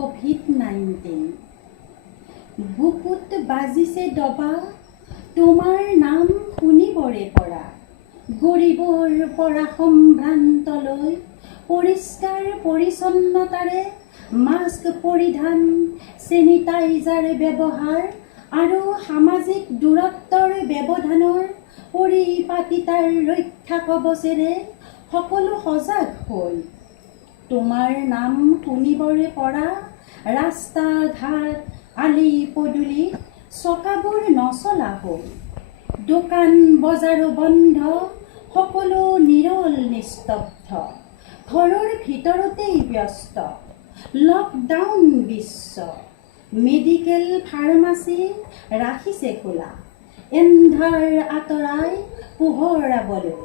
COVID-19 বুকুত বাজিছে দবা তোমাৰ নাম শুনিবৰে পৰা গৰিবৰ পৰা সম্ভ্ৰান্তলৈ পৰিষ্কাৰ পৰিচ্ছন্নতাৰে মাস্ক পৰিধান চেনিটাইজাৰ ব্যৱহাৰ আৰু সামাজিক দূৰত্বৰ ব্যৱধানৰ পৰিপাটিতাৰ ৰক্ষা কৱচেৰে সকলো সজাগ হ'ল তোমাৰ নাম শুনিবৰে পৰা ৰাস্তা ঘাট আলি পদূলি চকাবোৰ নচলা হ'ল দোকান বজাৰো বন্ধ সকলো নিৰল নিস্তব্ধ ঘৰৰ ভিতৰতেই ব্যস্ত লকডাউন বিশ্ব মেডিকেল ফাৰ্মাচী ৰাখিছে খোলা এন্ধাৰ আঁতৰাই পোহৰাবলৈ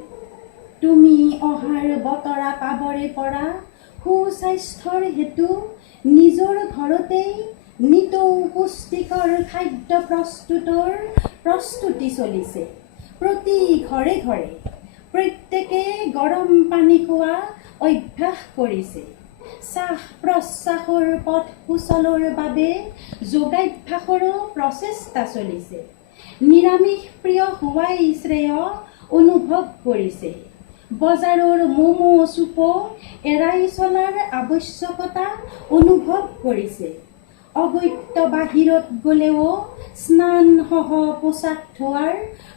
তুমি অহাৰ বতৰা পাবৰে পৰা সুস্বাস্থ্যৰ হেতু নিজৰ ঘৰতেই নিতৌ পুষ্টিকৰ খাদ্য প্ৰস্তুতৰ প্ৰস্তুতি চলিছে প্ৰতি ঘৰে ঘৰে প্ৰত্যেকে গৰম পানী খোৱা অভ্যাস কৰিছে শ্বাস প্ৰশ্বাসৰ পথ সুচলৰ বাবে যোগাভ্যাসৰো প্ৰচেষ্টা চলিছে নিৰামিষ প্ৰিয় হোৱাই শ্ৰেয় অনুভৱ কৰিছে বজাৰৰ মমো চুপ এৰাই চলাৰ আৱশ্যকতা অনুভৱ কৰিছে অগত্য বাহিৰত গ'লেও স্নানসহ পোছাক ধোৱাৰ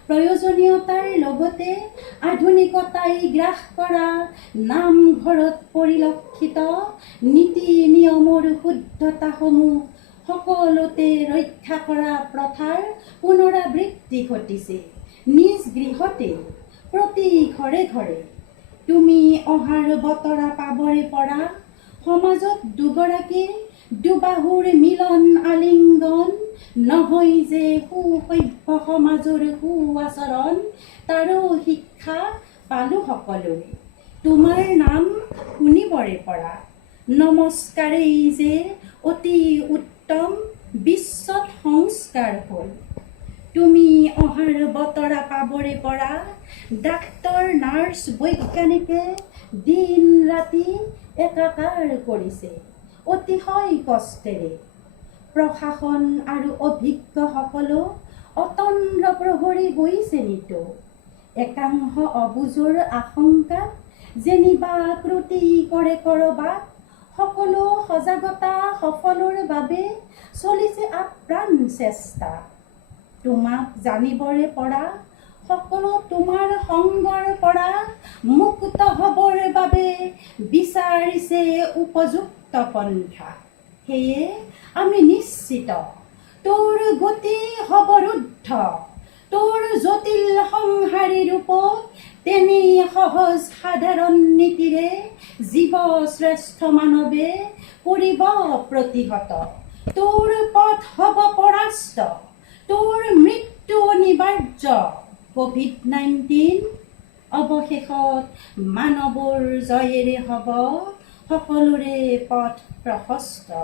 প্ৰয়োজনীয়তাৰ লগতে আধুনিকতাই গ্ৰাস কৰা নামঘৰত পৰিলক্ষিত নীতি নিয়মৰ শুদ্ধতাসমূহ সকলোতে ৰক্ষা কৰা প্ৰথাৰ পুনৰাবৃত্তি ঘটিছে নিজ গৃহতে প্ৰতি ঘৰে ঘৰে তুমি অহাৰ বতৰা পাবৰে পৰা সমাজত দুগৰাকীৰ দুবাহুৰ মিলন আলিংগন নহয় যে সুসভ্য সমাজৰ সুআচৰণ তাৰো শিক্ষা পালো সকলোৱে তোমাৰ নাম শুনিবৰে পৰা নমস্কাৰেই যে অতি উত্তম বিশ্বত সংস্কাৰ হ'ল তুমি অহাৰ বতৰা পাবৰে পৰা ডাক্তৰ নাৰ্ছ বৈজ্ঞানিকে দিন ৰাতি একাকাৰ কৰিছে অতিশয় কষ্টেৰে প্ৰশাসন আৰু অভিজ্ঞসকলো অতন্দ্ৰ প্ৰহৰী হৈছে নিতো একাংশ অবুজৰ আশংকা যেনিবা ত্ৰুটি কৰে কৰবাত সকলো সজাগতা সফলৰ বাবে চলিছে আপ্ৰাণ চেষ্টা তোমাক জানিবৰে পৰা সকলো তোমাৰ সংগৰ পৰা মুক্ত হ'বৰ বাবে বিচাৰিছে উপযুক্ত পন্থা সেয়ে আমি নিশ্চিত তোৰ গতি হ'ব ৰুদ্ধ তোৰ জটিল সংহাৰী ৰূপত তেনেই সহজ সাধাৰণ নীতিৰে জীৱ শ্ৰেষ্ঠ মানৱে কৰিব প্ৰতিহত তোৰ পথ হ'ব পৰাস্ত তোৰ মৃত্যু অনিবাৰ্য কোভিড-19 অৱশেষত মানৱৰ জয়েৰে হ'ব সকলোৰে পথ প্ৰশস্ত